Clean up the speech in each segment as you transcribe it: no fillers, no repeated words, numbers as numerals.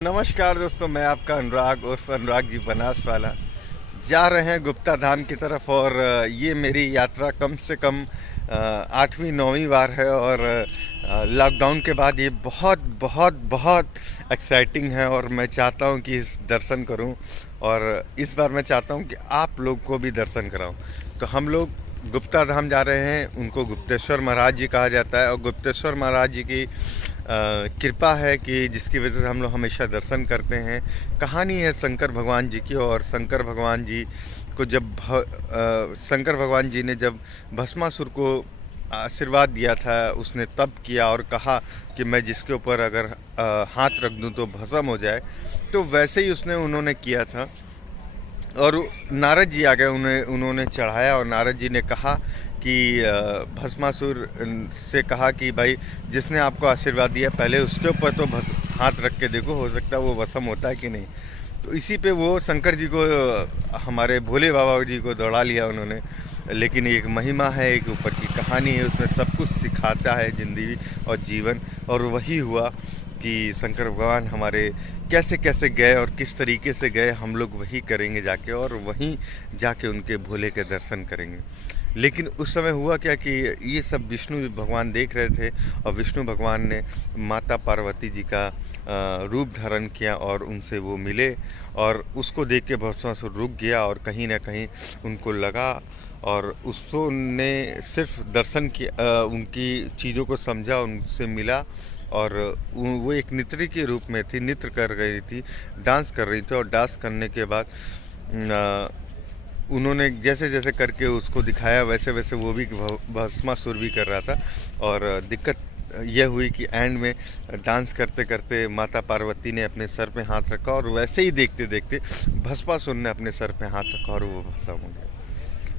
नमस्कार दोस्तों, मैं आपका अनुराग उर्फ अनुराग जी बनास वाला जा रहे हैं गुप्ता धाम की तरफ। और ये मेरी यात्रा कम से कम 8वीं 9वीं बार है। और लॉकडाउन के बाद ये बहुत बहुत बहुत एक्साइटिंग है और मैं चाहता हूँ कि इस दर्शन करूँ। और इस बार मैं चाहता हूँ कि आप लोग को भी दर्शन कराऊँ। तो हम लोग गुप्ता धाम जा रहे हैं। उनको गुप्तेश्वर महाराज जी कहा जाता है और गुप्तेश्वर महाराज जी की कृपा है कि जिसकी वजह से हम लोग हमेशा दर्शन करते हैं। कहानी है शंकर भगवान जी की। और शंकर भगवान जी को जब शंकर भगवान जी ने जब भस्मासुर को आशीर्वाद दिया था, उसने तप किया और कहा कि मैं जिसके ऊपर अगर हाथ रख दूं तो भस्म हो जाए। तो वैसे ही उन्होंने किया था। और नारद जी आ गए, उन्होंने चढ़ाया और नारद जी ने कहा कि भस्मासुर से कहा कि भाई जिसने आपको आशीर्वाद दिया पहले उसके ऊपर तो हाथ रख के देखो, हो सकता है वो भस्म होता है कि नहीं। तो इसी पे वो शंकर जी को, हमारे भोले बाबा जी को दौड़ा लिया उन्होंने। लेकिन एक महिमा है, एक ऊपर की कहानी है, उसमें सब कुछ सिखाता है ज़िंदगी और जीवन। और वही हुआ कि शंकर भगवान हमारे कैसे कैसे गए और किस तरीके से गए, हम लोग वही करेंगे जाके। और वहीं जाके उनके भोले के दर्शन करेंगे। लेकिन उस समय हुआ क्या कि ये सब विष्णु भगवान देख रहे थे और विष्णु भगवान ने माता पार्वती जी का रूप धारण किया और उनसे वो मिले। और उसको देख के भस्मासुर रुक गया और कहीं ना कहीं उनको लगा। और उसने सिर्फ दर्शन किया, उनकी चीज़ों को समझा, उनसे मिला। और वो एक नृत्य के रूप में थी, नृत्य कर रही थी, डांस कर रही थी। और डांस करने के बाद उन्होंने जैसे जैसे करके उसको दिखाया वैसे वैसे वो भी भस्मासुर भी कर रहा था। और दिक्कत यह हुई कि एंड में डांस करते करते माता पार्वती ने अपने सर पे हाथ रखा और वैसे ही देखते देखते भस्मासुर ने अपने सर पे हाथ रखा और वो भस्म हो गया।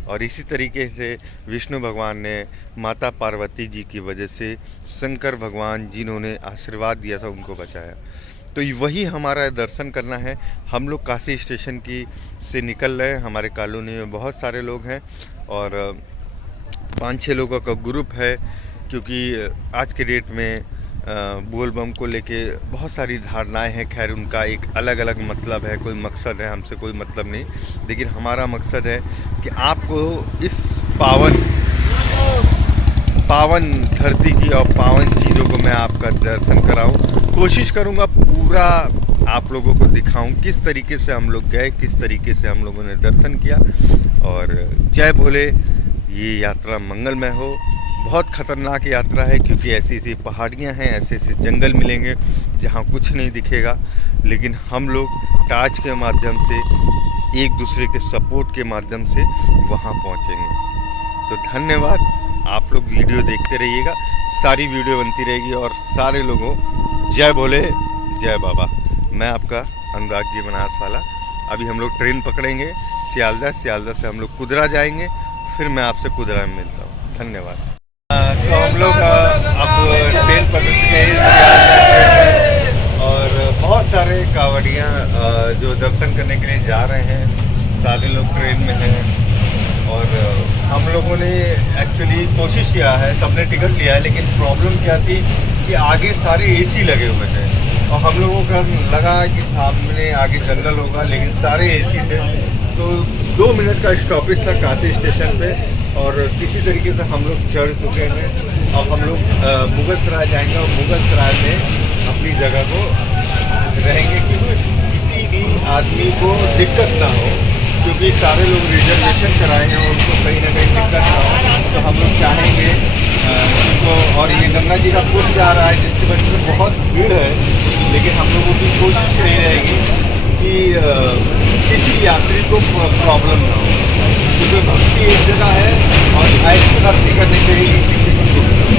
और इसी तरीके से विष्णु भगवान ने माता पार्वती जी की वजह से शंकर भगवान जिन्होंने आशीर्वाद दिया था उनको बचाया। तो वही हमारा दर्शन करना है। हम लोग काशी स्टेशन की से निकल रहे हैं। हमारे कॉलोनी में बहुत सारे लोग हैं और 5-6 लोगों का ग्रुप है। क्योंकि आज के डेट में बोल बम को लेके बहुत सारी धारणाएं हैं। खैर उनका एक अलग अलग मतलब है, कोई मकसद है, हमसे कोई मतलब नहीं। लेकिन हमारा मकसद है कि आपको इस पावन धरती की और पावन चीज़ों को मैं आपका दर्शन कराऊं। कोशिश करूंगा पूरा आप लोगों को दिखाऊं किस तरीके से हम लोग गए, किस तरीके से हम लोगों ने दर्शन किया। और जय भोले, ये यात्रा मंगलमय हो। बहुत ख़तरनाक यात्रा है क्योंकि ऐसी ऐसी पहाड़ियाँ हैं, ऐसे ऐसे जंगल मिलेंगे जहाँ कुछ नहीं दिखेगा। लेकिन हम लोग टार्च के माध्यम से, एक दूसरे के सपोर्ट के माध्यम से वहाँ पहुँचेंगे। तो धन्यवाद। आप लोग वीडियो देखते रहिएगा, सारी वीडियो बनती रहेगी। और सारे लोगों जय भोले, जय बाबा। मैं आपका अनुराग जी बनास वाला। अभी हम लोग ट्रेन पकड़ेंगे सियालदह से हम लोग कुदरा जाएंगे। फिर मैं आपसे कुदरा में मिलता हूँ। धन्यवाद। तो हम लोग अब ट्रेन पकड़ चुके हैं और बहुत सारे कांवड़ियाँ जो दर्शन करने के लिए जा रहे हैं, सारे लोग ट्रेन में हैं। और हम लोगों ने एक्चुअली कोशिश किया है, सबने टिकट लिया है। लेकिन प्रॉब्लम क्या थी कि आगे सारे एसी लगे हुए थे और हम लोगों का लगा कि सामने आगे जंगल होगा, लेकिन सारे एसी थे। तो 2 मिनट का स्टॉपेज था काशी स्टेशन पे और किसी तरीके से हम लोग चढ़ चुके हैं। अब हम लोग मुगल सराय जाएंगे और मुगल सराय में अपनी जगह को रहेंगे क्योंकि किसी भी आदमी को दिक्कत ना हो। क्योंकि सारे लोग रिजर्वेशन कराए हैं, उनको कहीं ना कहीं दिक्कत ना हो। तो हम लोग चाहेंगे उनको। और ये गंगा जी का पुल जा रहा है जिसकी वजह से बहुत भीड़ है। लेकिन हम लोगों की कोशिश यही रहेगी कि किसी यात्री को प्रॉब्लम ना हो। क्योंकि भक्ति एक जगह है और ऐसी भक्ति करनी चाहिए किसी को दुख ना हो।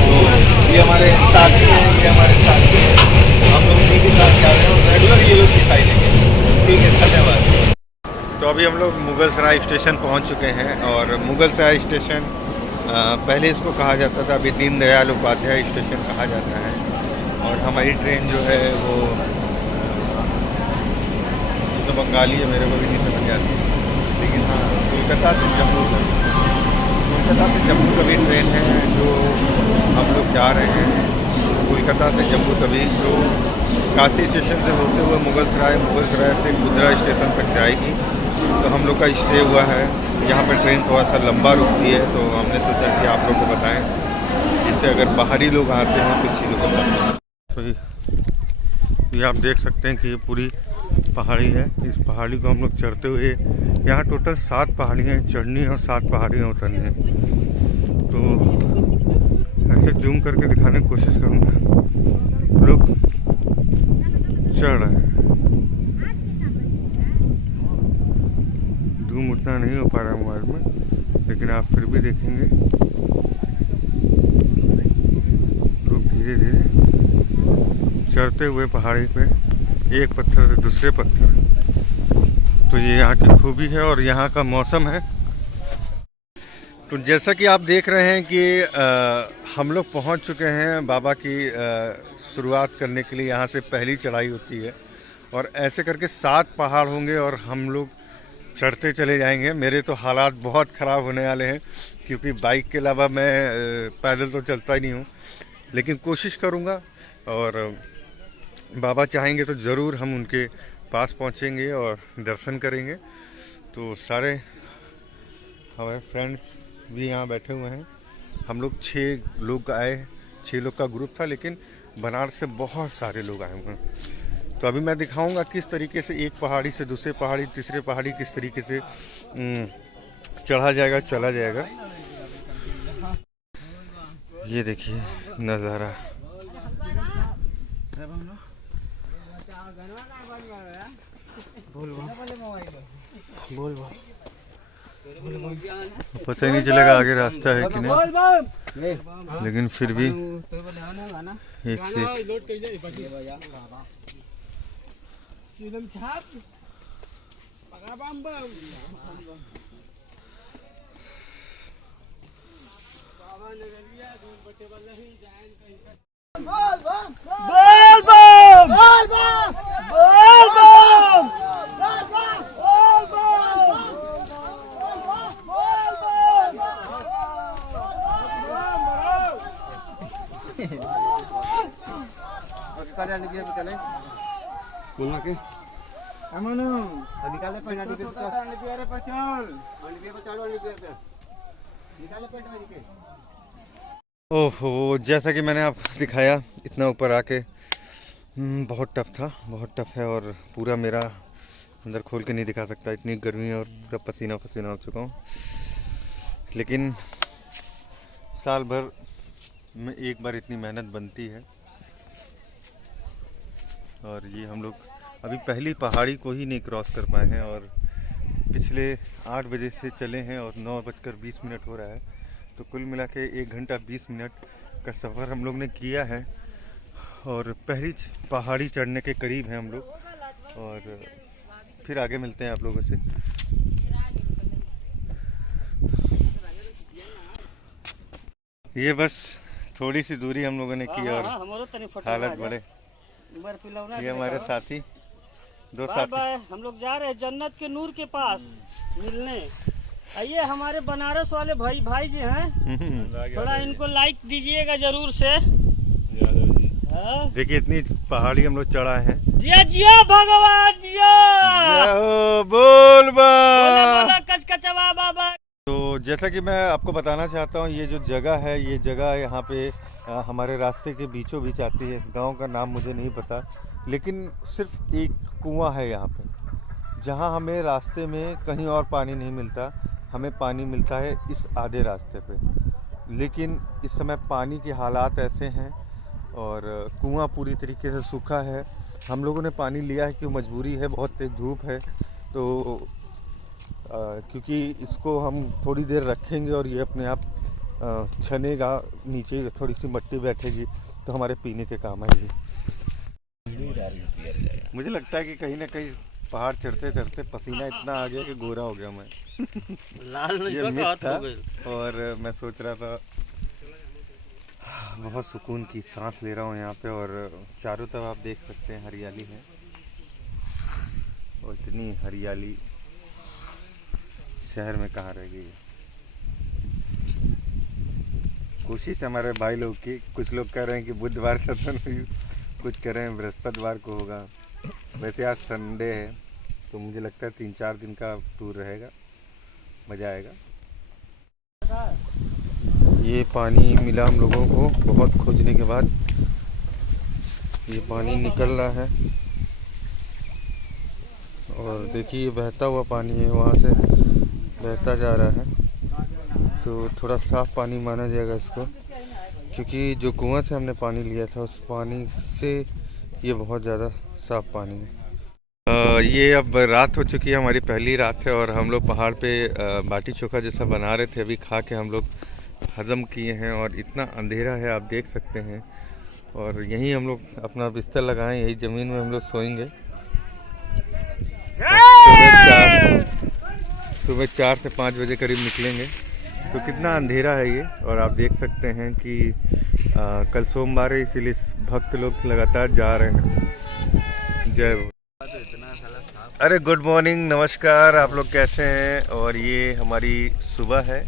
तो ये हमारे साथी हैं, हम लोग इनके साथ जा रहे हैं और रेगुलर ये लोग दिखाई देंगे। ठीक है, धन्यवाद। तो अभी हम लोग मुगल सराय स्टेशन पहुंच चुके हैं। और मुगल सराय स्टेशन पहले इसको कहा जाता था, अभी दीनदयाल उपाध्याय स्टेशन कहा जाता है। और हमारी ट्रेन जो है वो तो बंगाली है, मेरे को भी नहीं समझ आती। लेकिन हाँ, कोलकाता से जम्मू का भी ट्रेन है जो हम लोग जा रहे हैं। कोलकाता से जम्मू तवी जो काशी स्टेशन से होते हुए मुगलसराय से गुजरा स्टेशन तक जाएगी। तो हम लोग का स्टे हुआ है यहाँ पे। ट्रेन थोड़ा सा लंबा रुकती है तो हमने सोचा कि आप लोग को बताएं, जिससे अगर बाहरी लोग आते हैं तो चीज़ों को बताएं। तो ये आप देख सकते हैं कि ये पूरी पहाड़ी है। इस पहाड़ी को हम लोग चढ़ते हुए, यहाँ टोटल 7 पहाड़ियाँ चढ़नी और 7 पहाड़ियाँ उतरनी हैं। तो ऐसे जूम करके दिखाने की कोशिश करूँगा। लोग चढ़ रहे हैं, जूम उतना नहीं हो पा रहा है मोबाइल में, लेकिन आप फिर भी देखेंगे लोग धीरे धीरे चढ़ते हुए पहाड़ी पे, एक पत्थर से दूसरे पत्थर। तो ये यहाँ की खूबी है और यहाँ का मौसम है। तो जैसा कि आप देख रहे हैं कि हम लोग पहुँच चुके हैं बाबा की शुरुआत करने के लिए। यहाँ से पहली चढ़ाई होती है और ऐसे करके 7 पहाड़ होंगे और हम लोग चढ़ते चले जाएंगे। मेरे तो हालात बहुत ख़राब होने वाले हैं क्योंकि बाइक के अलावा मैं पैदल तो चलता ही नहीं हूँ, लेकिन कोशिश करूँगा और बाबा चाहेंगे तो ज़रूर हम उनके पास पहुँचेंगे और दर्शन करेंगे। तो सारे हमारे फ्रेंड्स भी यहाँ बैठे हुए हैं। हम लोग 6 लोग आए, 6 लोग का ग्रुप था, लेकिन बनारस से बहुत सारे लोग आए हुए हैं। तो अभी मैं दिखाऊंगा किस तरीके से एक पहाड़ी से दूसरे पहाड़ी, तीसरे पहाड़ी किस तरीके से चढ़ा जाएगा, चला जाएगा। ये देखिए नज़ारा। पता ही नहीं चलेगा आगे रास्ता है कि नहीं, लेकिन फिर भी एक से ओहो, जैसा कि मैंने आपको दिखाया इतना ऊपर आके बहुत टफ था, बहुत टफ है और पूरा मेरा अंदर खोल के नहीं दिखा सकता, इतनी गर्मी है और पूरा पसीना पसीना हो चुका हूँ। लेकिन साल भर में एक बार इतनी मेहनत बनती है। और ये हम लोग अभी पहली पहाड़ी को ही नहीं क्रॉस कर पाए हैं और पिछले 8 बजे से चले हैं और 9:20 हो रहा है। तो कुल मिला के 1 घंटा 20 मिनट का सफ़र हम लोग ने किया है और पहली पहाड़ी चढ़ने के करीब हैं हम लोग। और फिर आगे मिलते हैं आप लोगों से। ये बस थोड़ी सी दूरी हम लोगों ने की और हालत बड़े। ये हमारे साथी, 2 साथी। हम लोग जा रहे हैं जन्नत के नूर के पास मिलने। आइए, हमारे बनारस वाले भाई जी हैं, थोड़ा इनको लाइक दीजिएगा जरूर से। देखिए इतनी पहाड़ी हम लोग चढ़ा है। जिया जिया भगवान जिया, बोल कचकचवा बाबा। तो जैसा कि मैं आपको बताना चाहता हूँ, ये जो जगह है, ये जगह यहाँ पे हमारे रास्ते के बीचों बीच आती है। इस गांव का नाम मुझे नहीं पता, लेकिन सिर्फ एक कुआं है यहाँ पे, जहाँ हमें रास्ते में कहीं और पानी नहीं मिलता। हमें पानी मिलता है इस आधे रास्ते पे। लेकिन इस समय पानी के हालात ऐसे हैं और कुआं पूरी तरीके से सूखा है। हम लोगों ने पानी लिया है क्यों, मजबूरी है, बहुत तेज़ धूप है। तो क्योंकि इसको हम थोड़ी देर रखेंगे और ये अपने आप छनेगा, नीचे थोड़ी सी मिट्टी बैठेगी तो हमारे पीने के काम आएगी। मुझे लगता है कि कहीं ना कहीं पहाड़ चढ़ते चढ़ते पसीना इतना आ गया कि गोरा हो गया मैं। ये मिथ था और मैं सोच रहा था। बहुत सुकून की सांस ले रहा हूँ यहाँ पे और चारों तरफ आप देख सकते हैं हरियाली है और इतनी हरियाली शहर में कहाँ रह गई। कोशिश हमारे भाई लोग की, कुछ लोग कह रहे हैं कि बुधवार से कुछ कह रहे हैं बृहस्पतिवार को होगा। वैसे आज संडे है तो मुझे लगता है 3-4 दिन का टूर रहेगा, मज़ा आएगा। ये पानी मिला हम लोगों को बहुत खोजने के बाद। ये पानी निकल रहा है और देखिए ये बहता हुआ पानी है, वहाँ से बहता जा रहा है। तो थोड़ा साफ़ पानी माना जाएगा इसको, क्योंकि जो कुआं से हमने पानी लिया था उस पानी से ये बहुत ज़्यादा साफ़ पानी है। ये अब रात हो चुकी है, हमारी पहली रात है और हम लोग पहाड़ पे बाटी चोखा जैसा बना रहे थे। अभी खा के हम लोग हज़म किए हैं और इतना अंधेरा है आप देख सकते हैं। और यहीं हम लोग अपना बिस्तर लगाएं, यही ज़मीन में हम लोग सोएंगे। सुबह 4 से 5 बजे करीब निकलेंगे। तो कितना अंधेरा है ये, और आप देख सकते हैं कि कल सोमवार है इसीलिए भक्त लोग लगातार जा रहे हैं। जय हो। अरे गुड मॉर्निंग, नमस्कार, आप लोग कैसे हैं। और ये हमारी सुबह है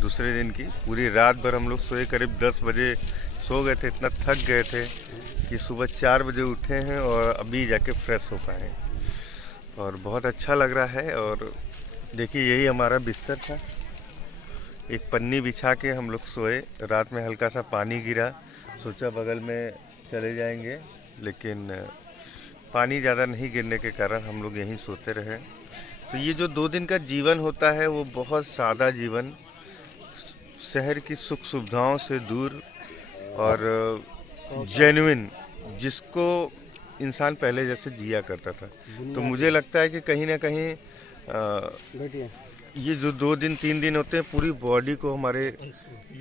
दूसरे दिन की। पूरी रात भर हम लोग सोए, करीब 10 बजे सो गए थे, इतना थक गए थे कि सुबह 4 बजे उठे हैं और अभी जाके फ्रेश हो पाए हैं और बहुत अच्छा लग रहा है। और देखिए यही हमारा बिस्तर था, एक पन्नी बिछा के हम लोग सोए। रात में हल्का सा पानी गिरा, सोचा बगल में चले जाएंगे, लेकिन पानी ज़्यादा नहीं गिरने के कारण हम लोग यहीं सोते रहे। तो ये जो 2 दिन का जीवन होता है वो बहुत सादा जीवन, शहर की सुख सुविधाओं से दूर और जेन्युइन, जिसको इंसान पहले जैसे जिया करता था। तो मुझे लगता है कि कहीं ना कहीं ये जो 2 दिन 3 दिन होते हैं पूरी बॉडी को हमारे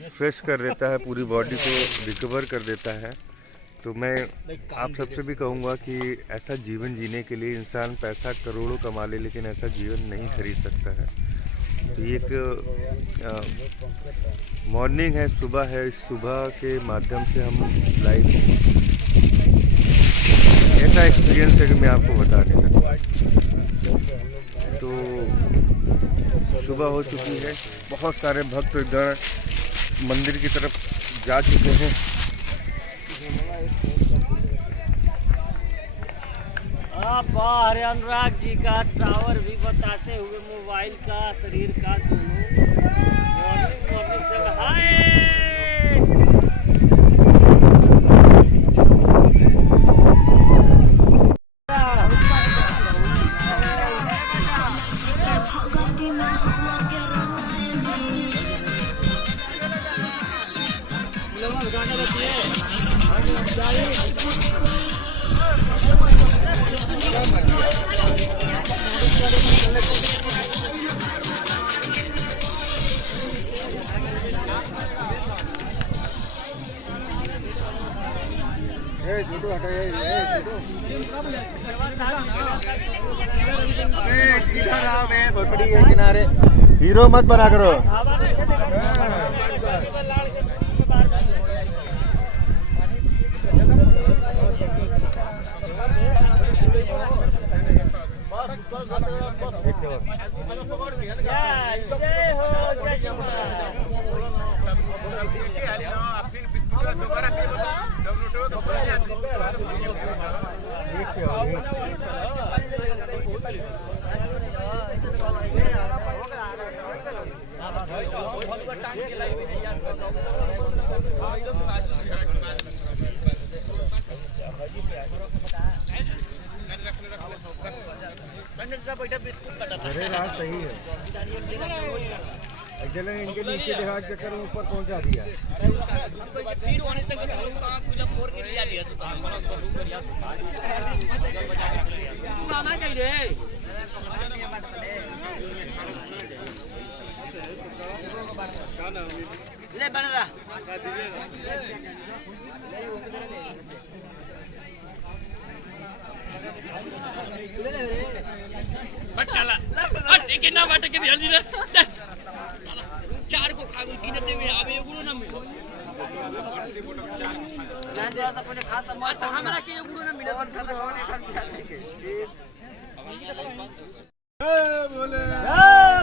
फ्रेश कर देता है, पूरी बॉडी को रिकवर कर देता है। तो मैं आप सबसे भी कहूँगा कि ऐसा जीवन जीने के लिए इंसान पैसा करोड़ों कमा ले, लेकिन ऐसा जीवन नहीं खरीद सकता है। तो ये एक मॉर्निंग है, सुबह है, इस सुबह के माध्यम से हम लाइव ऐसा एक्सपीरियंस है कि मैं आपको बता नहीं सकता। तो सुबह हो चुकी है, बहुत सारे भक्तगण मंदिर की तरफ जा चुके हैं। बाहर अनुराग जी का टावर भी बताते हुए मोबाइल का, शरीर का दोनों। मॉर्निंग मॉर्निंग चल हाय। किनारे हीरो मत बना करो। अरे रात सही है, इनके नीचे देखा चक्कर ऊपर पहुंचा दिया। ले बन रहा चला ना बाटे के दिया रे 4 को खागुल किनते में आवे एगुलो ना मिलो जान जरा त पहिले खा त मत हमरा के एगुलो ना मिले बन खाता कोने खाते के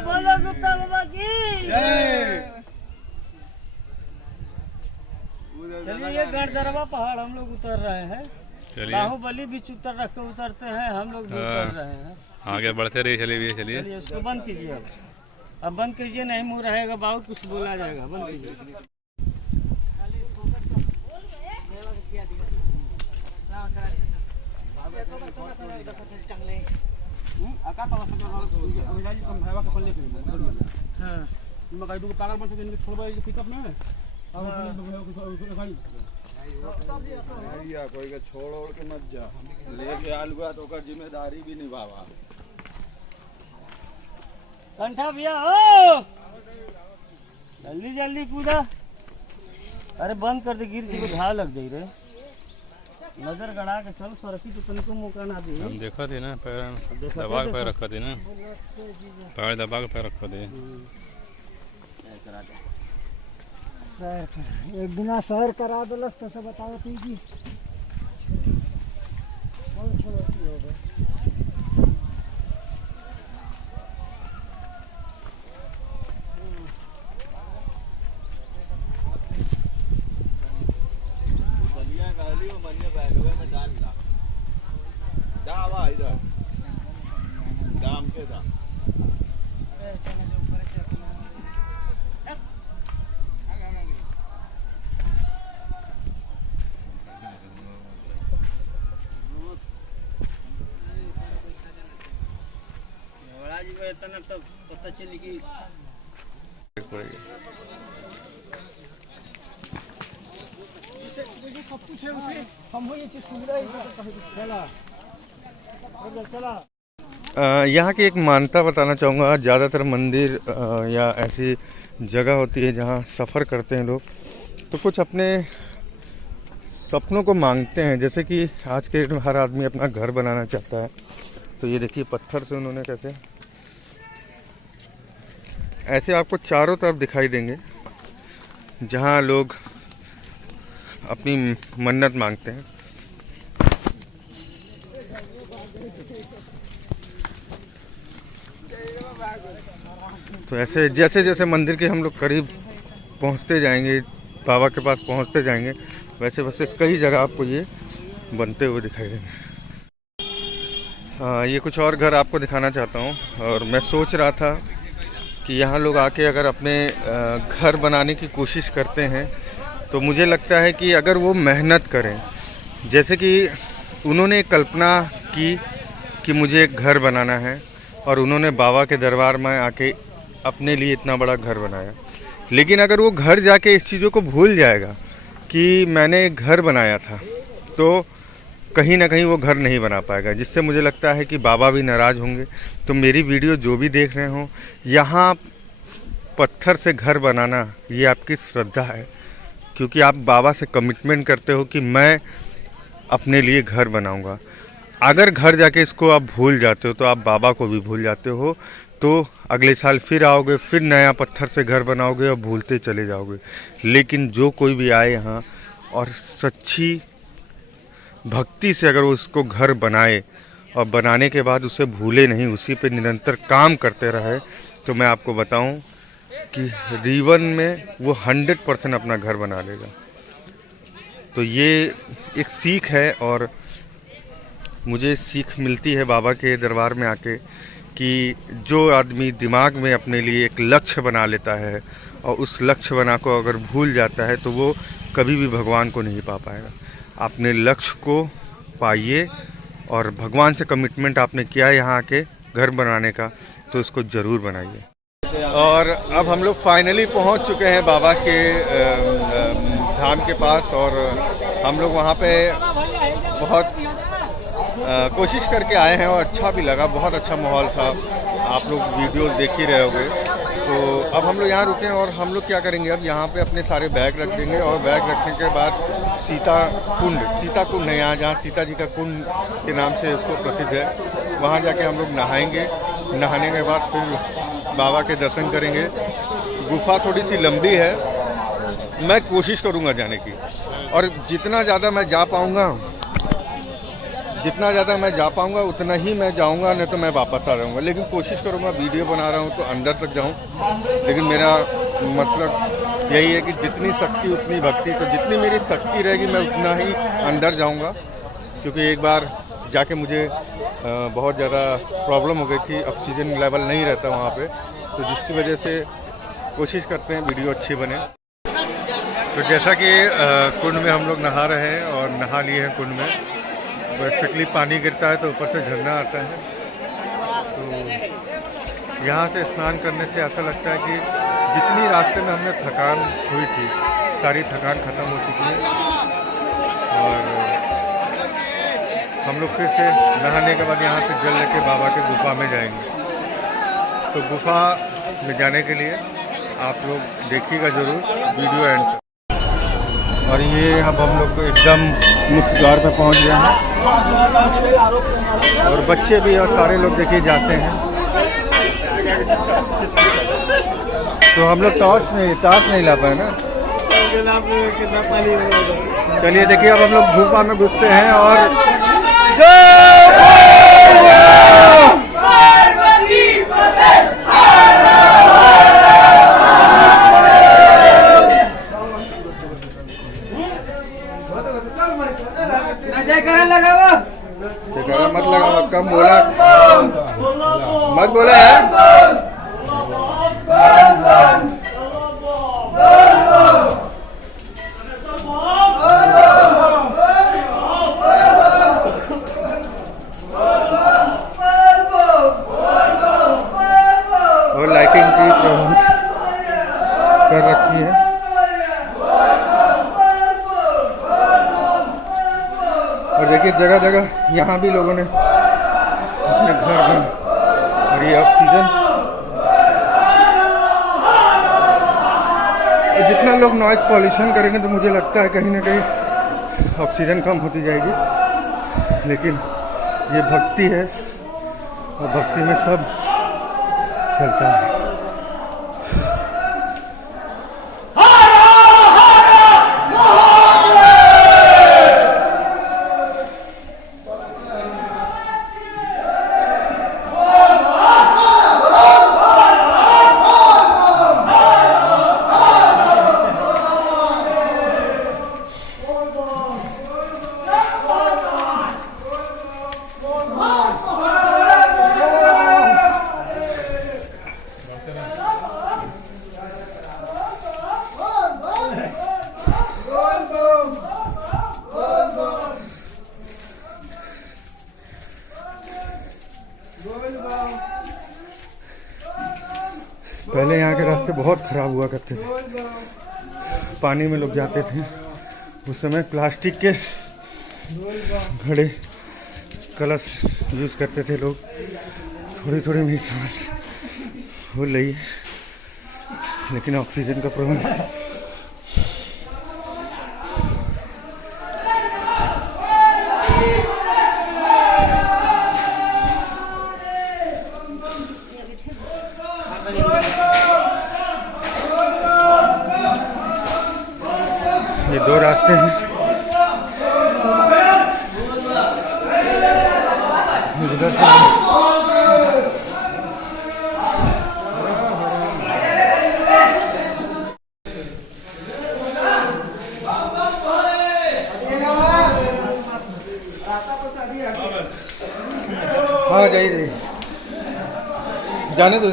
बोलो गुप्ता बाबा की चलिए गढ़दरवा पहाड़ हम लोग उतर रहे हैं। चलिए बाहुबली भी उतरते हैं, हम लोग भी उतर रहे हैं। आगे बढ़ते रहिए, चलिए चलिए। चलिए उसको बंद कीजिए अब बंद कीजिए, नहीं मुँह रहेगा बहुत कुछ बोला जाएगा, बंद कीजिए। कोई के छोड़ ओड़ के मत जा, लेके आल गया तो ओकर जिम्मेदारी भी निभावा। कंठा भैया हो, जल्दी जल्दी कूदा। अरे बंद कर दे, गिर जी को घाव लग जाई रे। नजर गड़ा के चल, सरकी तो तनिको मौका ना दी। हम देखा थे ना, पैर दबा के पैर रखा थे ना, पैर दबा के पैर रखा थे। एक बिना सैर करा दलस तो से बताओ ती जी इधर दाम के था जी को इतना तब पता चली कि सब कुछ है उसे हम हो ये चीज सुन रहे हैं। चला यहाँ की एक मान्यता बताना चाहूँगा। ज़्यादातर मंदिर या ऐसी जगह होती है जहाँ सफ़र करते हैं लोग, तो कुछ अपने सपनों को मांगते हैं। जैसे कि आज के डेट में हर आदमी अपना घर बनाना चाहता है। तो ये देखिए पत्थर से उन्होंने कैसे ऐसे आपको चारों तरफ दिखाई देंगे जहाँ लोग अपनी मन्नत मांगते हैं। तो ऐसे जैसे जैसे मंदिर के हम लोग करीब पहुंचते जाएंगे, बाबा के पास पहुंचते जाएंगे, वैसे वैसे कई जगह आपको ये बनते हुए दिखाई देंगे। हाँ, ये कुछ और घर आपको दिखाना चाहता हूँ। और मैं सोच रहा था कि यहाँ लोग आके अगर अपने घर बनाने की कोशिश करते हैं तो मुझे लगता है कि अगर वो मेहनत करें, जैसे कि उन्होंने कल्पना की कि मुझे एक घर बनाना है और उन्होंने बाबा के दरबार में आके अपने लिए इतना बड़ा घर बनाया, लेकिन अगर वो घर जाके इस चीज़ों को भूल जाएगा कि मैंने एक घर बनाया था, तो कहीं ना कहीं वो घर नहीं बना पाएगा, जिससे मुझे लगता है कि बाबा भी नाराज़ होंगे। तो मेरी वीडियो जो भी देख रहे हो, यहाँ पत्थर से घर बनाना ये आपकी श्रद्धा है, क्योंकि आप बाबा से कमिटमेंट करते हो कि मैं अपने लिए घर बनाऊंगा। अगर घर जाके इसको आप भूल जाते हो तो आप बाबा को भी भूल जाते हो। तो अगले साल फिर आओगे, फिर नया पत्थर से घर बनाओगे और भूलते चले जाओगे। लेकिन जो कोई भी आए यहाँ और सच्ची भक्ति से अगर वो उसको घर बनाए और बनाने के बाद उसे भूले नहीं, उसी पे निरंतर काम करते रहे, तो मैं आपको बताऊं कि जीवन में वो 100% अपना घर बना लेगा। तो ये एक सीख है और मुझे सीख मिलती है बाबा के दरबार में आके कि जो आदमी दिमाग में अपने लिए एक लक्ष्य बना लेता है और उस लक्ष्य बना को अगर भूल जाता है तो वो कभी भी भगवान को नहीं पा पाएगा। अपने लक्ष्य को पाइए और भगवान से कमिटमेंट आपने किया है यहाँ आके घर बनाने का, तो इसको ज़रूर बनाइए। और अब हम लोग फाइनली पहुँच चुके हैं बाबा के धाम के पास और हम लोग वहाँ पे बहुत कोशिश करके आए हैं और अच्छा भी लगा, बहुत अच्छा माहौल था। आप लोग वीडियो देख ही रहे होंगे। तो अब हम लोग यहाँ रुके हैं और हम लोग क्या करेंगे, अब यहाँ पे अपने सारे बैग रख देंगे और बैग रखने के बाद सीता कुंड है यहाँ, जहाँ सीता जी का कुंड के नाम से उसको प्रसिद्ध है, वहाँ जाके हम लोग नहाएंगे। नहाने के बाद फिर बाबा के दर्शन करेंगे। गुफा थोड़ी सी लंबी है, मैं कोशिश करूँगा जाने की, और जितना ज़्यादा मैं जा पाऊँगा उतना ही मैं जाऊँगा, नहीं तो मैं वापस आ जाऊँगा। लेकिन कोशिश करूँगा, वीडियो बना रहा हूँ तो अंदर तक जाऊँ। लेकिन मेरा मतलब यही है कि जितनी शक्ति उतनी भक्ति, तो जितनी मेरी शक्ति रहेगी मैं उतना ही अंदर जाऊँगा। क्योंकि एक बार जाके मुझे बहुत ज़्यादा प्रॉब्लम हो गई थी, ऑक्सीजन लेवल नहीं रहता वहाँ पे, तो जिसकी वजह से कोशिश करते हैं वीडियो अच्छी बने। तो जैसा कि कुंड में हम लोग नहा रहे हैं और नहा लिए हैं कुंड में, बेसिकली पानी गिरता है तो ऊपर से झरना आता है। तो यहाँ से स्नान करने से ऐसा लगता है कि जितनी रास्ते में हमने थकान हुई थी सारी थकान ख़त्म हो चुकी है। और हम लोग फिर से नहाने के बाद यहाँ से जल लेके बाबा के गुफा में जाएंगे। तो गुफा में जाने के लिए आप लोग देखिएगा ज़रूर वीडियो एंड तक। और ये अब हम लोग को एकदम मुख्य द्वार पे पहुँच गए हैं और बच्चे भी और सारे लोग देखिए जाते हैं। तो हम लोग टॉर्च नहीं ला पाए ना। चलिए देखिए अब हम लोग गुफा में घुसते हैं और जयकारा मत लगाओ, कम बोला मत बोला है। और लाइटिंग की प्रबंध कर रखी है। और देखिए जगह जगह यहाँ भी लोगों ने अपने घर में, और ये ऑक्सीजन, जितना लोग नॉइज पॉल्यूशन करेंगे तो मुझे लगता है कहीं ना कहीं ऑक्सीजन कम होती जाएगी। लेकिन ये भक्ति है और भक्ति में सब चलता है। पहले यहाँ के रास्ते बहुत ख़राब हुआ करते थे, पानी में लोग जाते थे। उस समय प्लास्टिक के घड़े कलश यूज़ करते थे लोग। थोड़ी थोड़ी मेरी सांस हो रही है, लेकिन ऑक्सीजन का प्रबंध ये दो रास्ते हैं। इधर से हाँ जाइए जाने दो।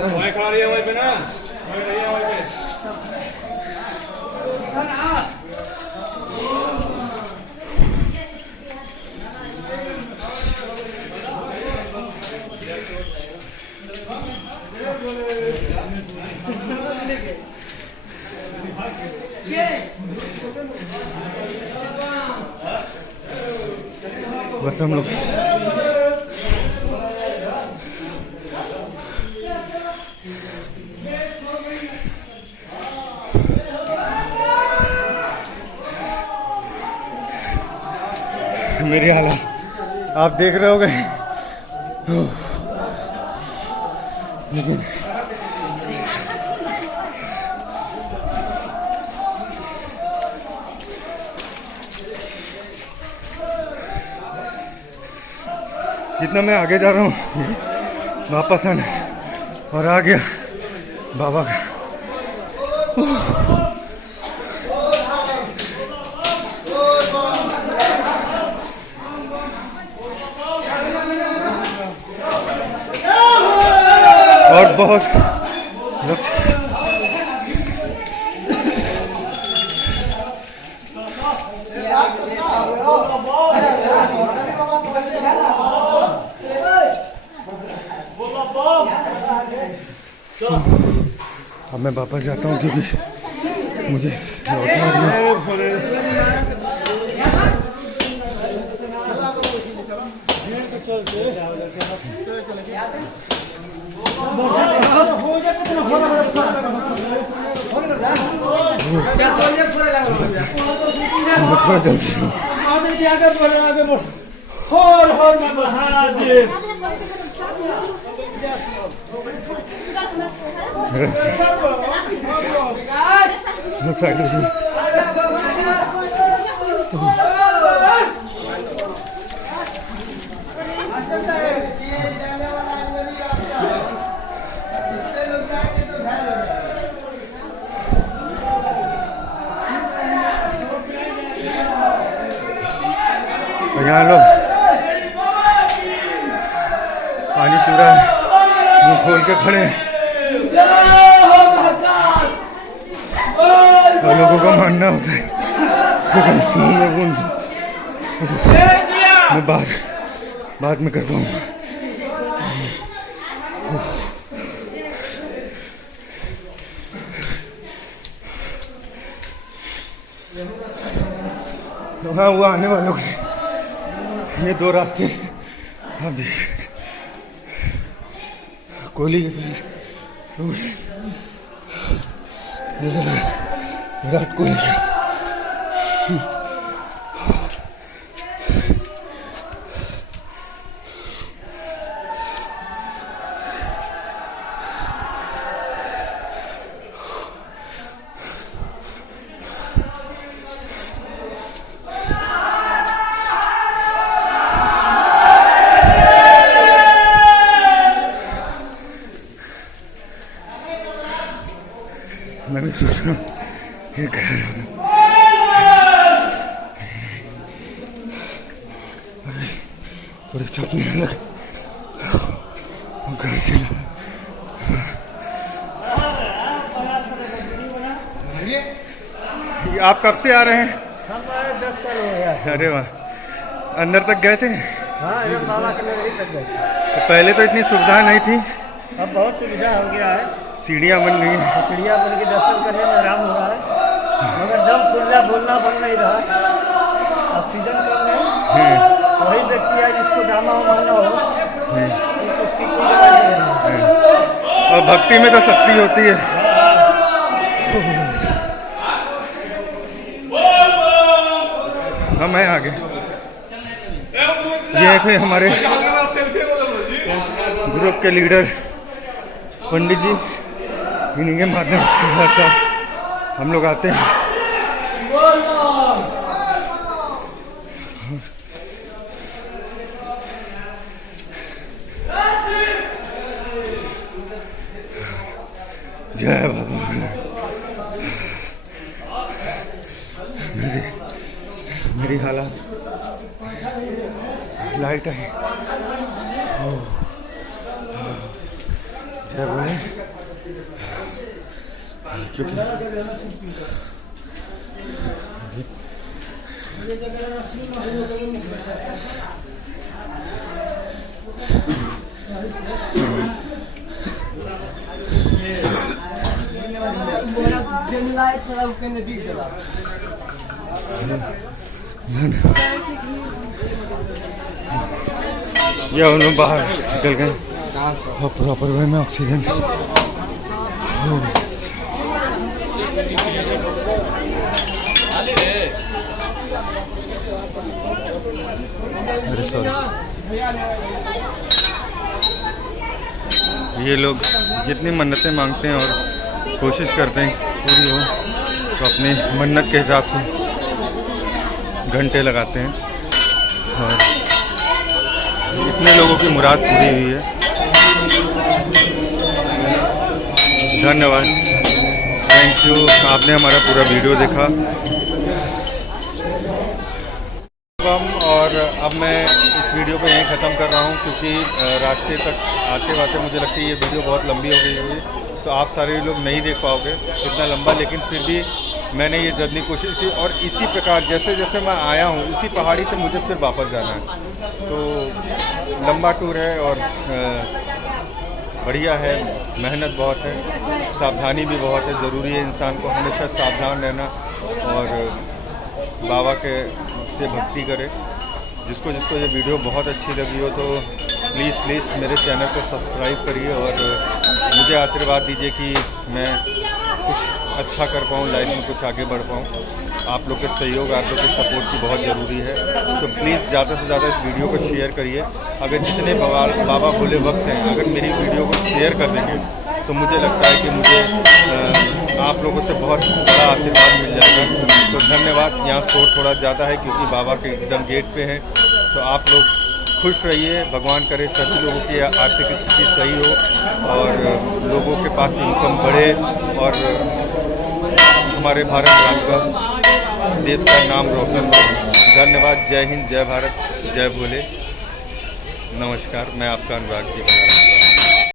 बस हम लोग मेरी हालत आप देख रहे होगे, लेकिन जितना मैं आगे जा रहा हूँ वापस आना और आ गया बाबा का। बहुत अब मैं वापस जाता हूँ क्योंकि मुझे लौटना थोड़ा जल्दी यहाँ लोग पानी चूरा है, मुँह खोल के खड़े हैं और लोगों का मानना होता है मैं बाद में कर पाऊँगा। तो हाँ वो आने वालों के ये दो रास्ते आप देखिए कोहली के फैन विराट कोहली मैं भी सोच रहा हूँ ये कर रहा हूँ थोड़ी चपने लग घर से आप कब से आ रहे हैं? हमारे 10 साल हो गया। अरे वाह, अंदर तक गए थे? हाँ एकदम बाबा के नगरी तक गए थे। तो पहले तो इतनी सुविधा नहीं थी, अब बहुत सुविधा हो गया है, सीढ़ियाँ बन गई हैं। सीढ़ियाँ बन के दर्शन करने में आराम हो रहा है, मगर दम खुला बोलना बन नहीं रहा, ऑक्सीजन कम है। वही व्यक्ति है जिसको दामा मानना हो उसकी कोई दवाई नहीं है। और भक्ति में तो शक्ति होती है। हम हैं आगे, ये थे हमारे ग्रुप के लीडर पंडित जी, इन्हीं के माध्यम से हम लोग आते हैं। जय बाबा। मेरी हालात लाइट है, जय बोले क्योंकि ये हम लोग बाहर निकल गए और प्रॉपर वे में ऑक्सीजन अरे सॉरी। ये लोग जितनी मन्नतें मांगते हैं और कोशिश करते हैं पूरी हो, तो अपनी मन्नत के हिसाब से घंटे लगाते हैं और इतने लोगों की मुराद पूरी हुई है। धन्यवाद, थैंक यू। आपने हमारा पूरा वीडियो देखा। बोलबम। और अब मैं इस वीडियो को यहीं ख़त्म कर रहा हूँ, क्योंकि रास्ते तक आते आते मुझे लगता है ये वीडियो बहुत लंबी हो गई होगी, तो आप सारे लोग नहीं देख पाओगे इतना लंबा। लेकिन फिर भी मैंने ये जर्नी कोशिश की, और इसी प्रकार जैसे जैसे मैं आया हूँ इसी पहाड़ी से मुझे फिर वापस जाना है। तो लंबा टूर है और बढ़िया है, मेहनत बहुत है, सावधानी भी बहुत है। ज़रूरी है इंसान को हमेशा सावधान रहना और बाबा के से भक्ति करे। जिसको ये वीडियो बहुत अच्छी लगी हो तो प्लीज़ मेरे चैनल को सब्सक्राइब करिए और मुझे आशीर्वाद दीजिए कि मैं कुछ अच्छा कर पाऊँ, लाइफ में कुछ आगे बढ़ पाऊँ। आप लोग के सहयोग, आप लोग के सपोर्ट की बहुत ज़रूरी है। तो प्लीज़ ज़्यादा से ज़्यादा इस वीडियो को शेयर करिए। अगर जितने बाबा भोले भक्त हैं अगर मेरी वीडियो को शेयर कर देंगे तो मुझे लगता है कि मुझे आप लोगों से बहुत बड़ा आशीर्वाद मिल जाएगा। तो धन्यवाद। यहाँ शोर थोड़ा ज़्यादा है क्योंकि बाबा के एकदम गेट पे हैं। तो आप लोग खुश रहिए, भगवान करे सभी लोगों की आर्थिक स्थिति सही हो और लोगों के पास इनकम बढ़े और हमारे भारत का देश का नाम रोशन हो। धन्यवाद। जय हिंद, जय भारत, जय भोले। नमस्कार, मैं आपका अनुराग जी।